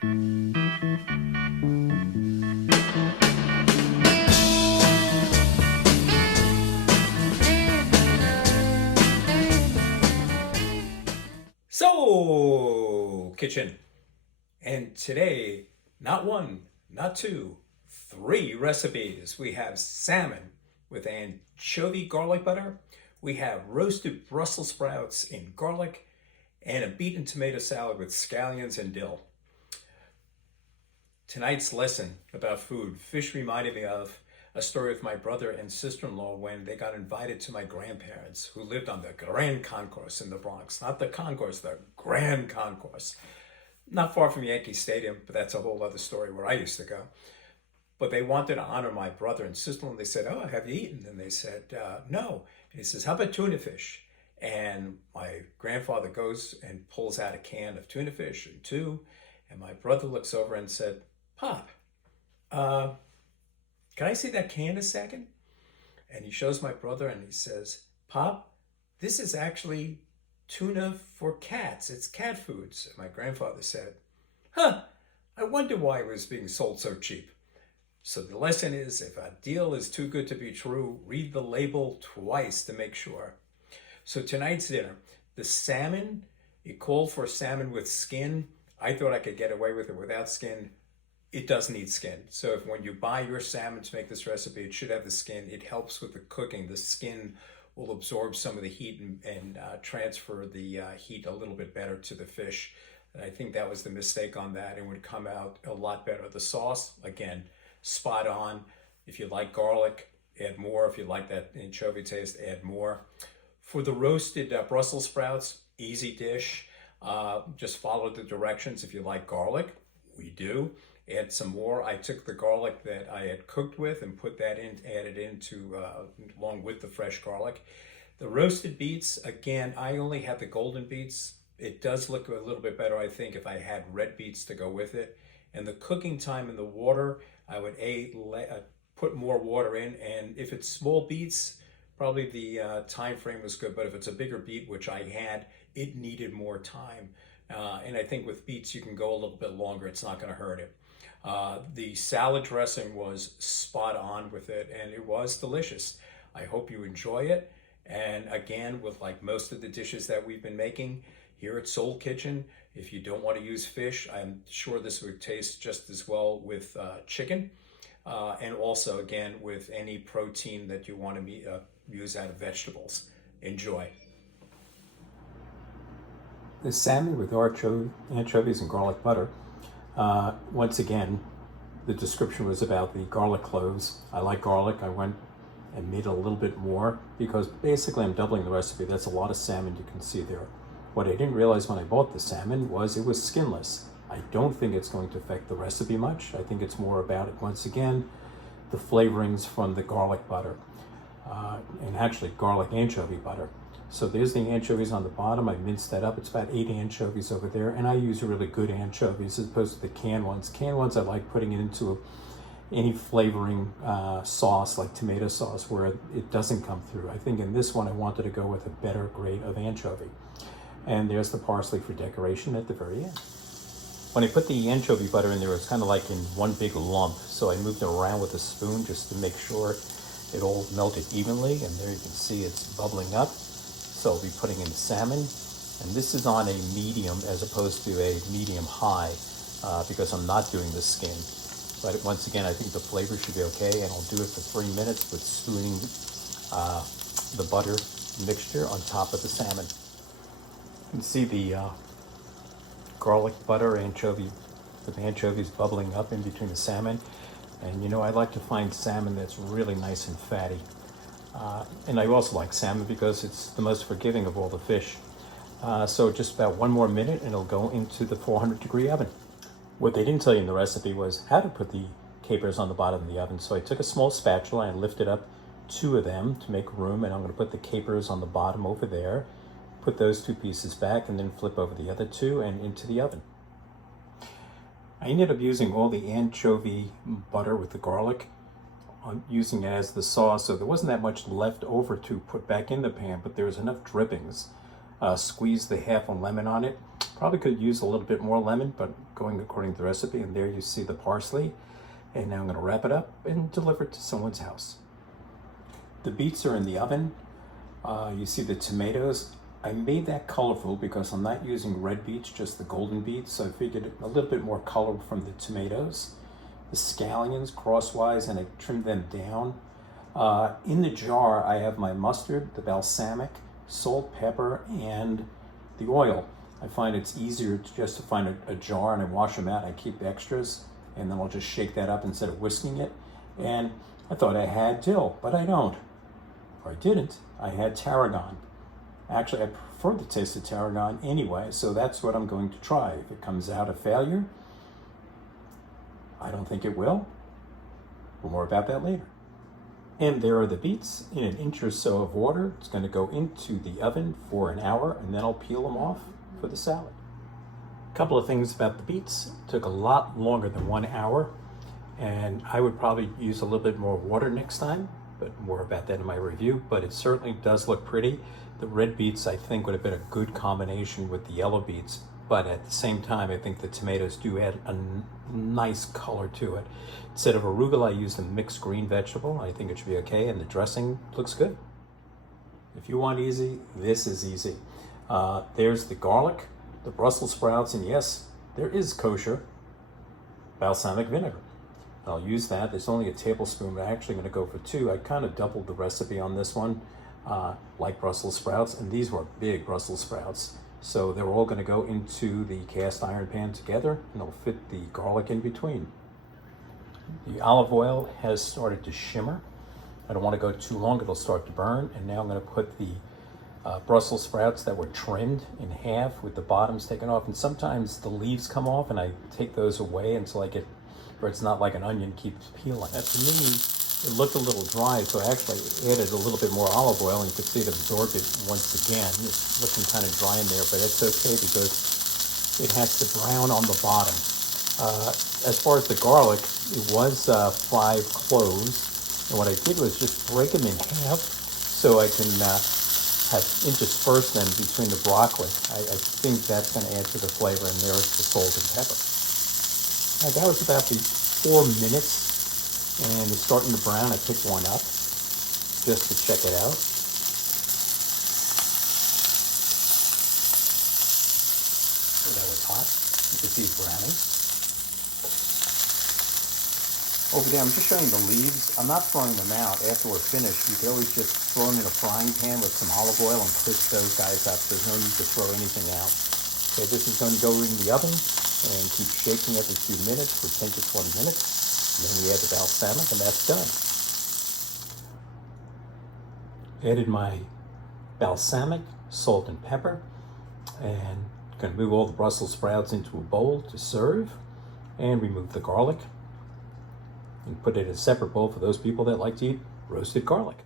So, kitchen. And today, not one, not two, three recipes. We have salmon with anchovy garlic butter. We have roasted Brussels sprouts in garlic and a beeten tomato salad with scallions and dill. Tonight's lesson about food. Fish reminded me of a story with my brother and sister-in-law when they got invited to my grandparents who lived on the Grand Concourse in the Bronx. Not the concourse, the Grand Concourse. Not far from Yankee Stadium, but that's a whole other story where I used to go. But they wanted to honor my brother and sister-in-law. They said, "Oh, have you eaten?" And they said, "No." And he says, "How about tuna fish?" And my grandfather goes and pulls out a can of tuna fish and two. And my brother looks over and said, "Pop, can I see that can a second?" And he shows my brother and he says, "Pop, this is actually tuna for cats. It's cat food." And my grandfather said, "Huh, I wonder why it was being sold so cheap." So the lesson is, if a deal is too good to be true, read the label twice to make sure. So tonight's dinner, the salmon, it called for salmon with skin. I thought I could get away with it without skin. It does need skin. So if when you buy your salmon to make this recipe, it should have the skin. It helps with the cooking. The skin will absorb some of the heat and transfer the heat a little bit better to the fish. And I think that was the mistake on that. It would come out a lot better. The sauce, again, spot on. If you like garlic, add more. If you like that anchovy taste, add more. For the roasted Brussels sprouts, easy dish. Just follow the directions. If you like garlic, we do. Add some more. I took the garlic that I had cooked with and put that in, added into along with the fresh garlic. The roasted beets, again, I only had the golden beets. It does look a little bit better, I think, if I had red beets to go with it. And the cooking time in the water, I would put more water in. And if it's small beets, probably the time frame was good. But if it's a bigger beet, which I had, it needed more time. And I think with beets, you can go a little bit longer. It's not going to hurt it. The salad dressing was spot on with it, and it was delicious. I hope you enjoy it. And again, with like most of the dishes that we've been making here at Soul Kitchen, if you don't want to use fish, I'm sure this would taste just as well with chicken. And also, again, with any protein that you want to use out of vegetables. Enjoy. The salmon with anchovies and garlic butter. Once again, the description was about the garlic cloves. I like garlic. I went and made a little bit more because basically I'm doubling the recipe. That's a lot of salmon you can see there. What I didn't realize when I bought the salmon was it was skinless. I don't think it's going to affect the recipe much. I think it's more about it, once again, the flavorings from the garlic butter, and actually garlic anchovy butter. So there's the anchovies on the bottom. I minced that up. It's about 8 anchovies over there. And I use really good anchovies as opposed to the canned ones. Canned ones, I like putting it into any flavoring sauce, like tomato sauce, where it doesn't come through. I think in this one, I wanted to go with a better grade of anchovy. And there's the parsley for decoration at the very end. When I put the anchovy butter in there, it's kind of like in one big lump. So I moved it around with a spoon just to make sure it all melted evenly. And there you can see it's bubbling up. So I'll be putting in the salmon, and this is on a medium as opposed to a medium high because I'm not doing the skin. But once again, I think the flavor should be okay, and I'll do it for 3 minutes with spooning the butter mixture on top of the salmon. You can see the garlic butter anchovy with anchovies bubbling up in between the salmon. And you know, I like to find salmon that's really nice and fatty. And I also like salmon because it's the most forgiving of all the fish. So just about 1 more minute and it'll go into the 400-degree oven. What they didn't tell you in the recipe was how to put the capers on the bottom of the oven. So I took a small spatula and lifted up 2 of them to make room, and I'm going to put the capers on the bottom over there, put those 2 pieces back, and then flip over the other 2 and into the oven. I ended up using all the anchovy butter with the garlic, using it as the sauce, so there wasn't that much left over to put back in the pan, but there was enough drippings Squeeze the half a lemon on it. Probably could use a little bit more lemon, but going according to the recipe. And there you see the parsley. And now I'm going to wrap it up and deliver it to someone's house. The beets are in the oven. You see the tomatoes. I made that colorful because I'm not using red beets, just the golden beets. So I figured a little bit more color from the tomatoes. The scallions crosswise, and I trimmed them down. In the jar, I have my mustard, the balsamic, salt, pepper, and the oil. I find it's easier just to find a jar and I wash them out. I keep extras, and then I'll just shake that up instead of whisking it. And I thought I had dill, but I don't. Or I didn't. I had tarragon. Actually, I prefer the taste of tarragon anyway, so that's what I'm going to try. If it comes out a failure, I don't think it will. But more about that later. And there are the beets in an inch or so of water. It's going to go into the oven for an hour, and then I'll peel them off for the salad. A couple of things about the beets. It took a lot longer than 1 hour, and I would probably use a little bit more water next time, but more about that in my review. But it certainly does look pretty. The red beets, I think, would have been a good combination with the yellow beets, but at the same time, I think the tomatoes do add a nice color to it. Instead of arugula, I used a mixed green vegetable. I think it should be okay, and the dressing looks good. If you want easy, this is easy. There's the garlic, the Brussels sprouts, and yes, there is kosher balsamic vinegar. I'll use that. There's only a tablespoon, but I'm actually going to go for 2. I kind of doubled the recipe on this one, like Brussels sprouts, and these were big Brussels sprouts. So they're all going to go into the cast iron pan together, and they'll fit the garlic in between. The olive oil has started to shimmer. I don't want to go too long, it'll start to burn. And now I'm going to put the Brussels sprouts that were trimmed in half with the bottoms taken off. And sometimes the leaves come off, and I take those away until I get where it's not like an onion keeps peeling. That, to me, it looked a little dry, so I actually added a little bit more olive oil, and you can see it absorbed it once again. It's looking kind of dry in there, but it's okay because it has to brown on the bottom. As far as the garlic, it was 5 cloves, and what I did was just break them in half so I can have intersperse them between the broccoli. I think that's going to add to the flavor, and there's the salt and pepper. Now, that was about the 4 minutes. And it's starting to brown. I picked one up just to check it out. So that was hot. You can see it browning. Over there, I'm just showing the leaves. I'm not throwing them out after we're finished. You can always just throw them in a frying pan with some olive oil and crisp those guys up. There's no need to throw anything out. Okay, this is going to go in the oven and keep shaking every few minutes for 10 to 20 minutes. And then we add the balsamic, and that's done. Added my balsamic, salt, and pepper, and going to move all the Brussels sprouts into a bowl to serve, and remove the garlic, and put it in a separate bowl for those people that like to eat roasted garlic.